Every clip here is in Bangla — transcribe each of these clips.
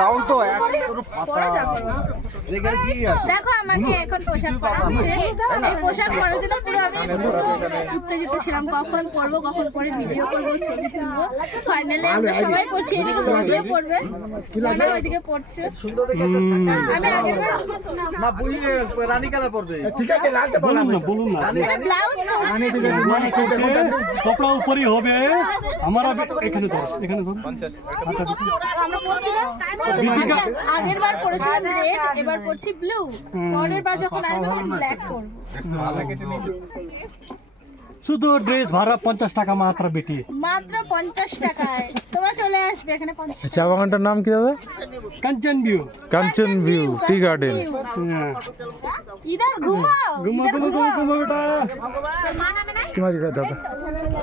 ডাউন তো একটু পাতা। দেখো আমাকে এখন পোশাক পরা হচ্ছে। এই পোশাক পরার জন্য পুরো আমি উত্তেজিত ছিলাম, কখন পরবো, কখন পরে ভিডিও করবো, ছবি তুলবো। ফাইনালি আমরা সবাই পড়ছি, এদিকে ভিডিও করবে, মানে ওইদিকে পড়ছে। আমি আগের বার না বুঝিয়ে রানী কালার পড়বে। ঠিক আছে লালটা বলুন না আমি ব্লাউজ কপড়া উপরই হবে আমার এখানে ধর আমরা পড়ছিলাম। আগের বার পড়েছিলাম রেড, এবার পড়ছি ব্লু। পরের বার যখন আসবে তখন ব্ল্যাক করব। শুধু ড্রেস ভাড়া 50 টাকা মাত্র বেটি। মাত্র 50 টাকায় তোমরা চলে আসবে এখানে। 50 চা বাগানটার নাম কি দাদা? কাঞ্চন ভিউ। কাঞ্চন ভিউ টি গার্ডেন। इधर घुमाओ, इधर घुमाओ बेटा तुम्हारी का दादा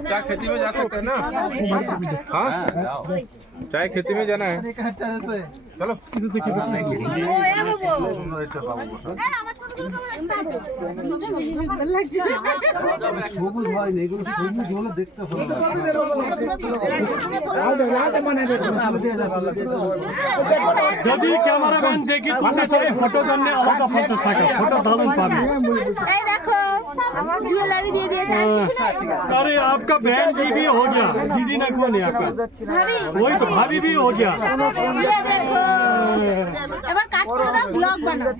चाय खेती में जा सकते हैं ना? हाँ चाय खेती में जाना है, चलो। সবুজ হয় না, এগুলো সবুজ হলে দেখতে ভালো যদি ক্যামেরাম্যান দেখি তুলতে চাই ফটো জন্য আলাদা 50 টাকা ফটো দালন পাবে। এই দেখো ज्वेलरी দিয়ে দিয়েছে। अरे आपका बहन जी भी हो गया, दीदी ने कौन है आपका? ভাবি वही तो भाभी भी हो गया। ये देखो এবার কাট করে দাও, ব্লগ বানাও।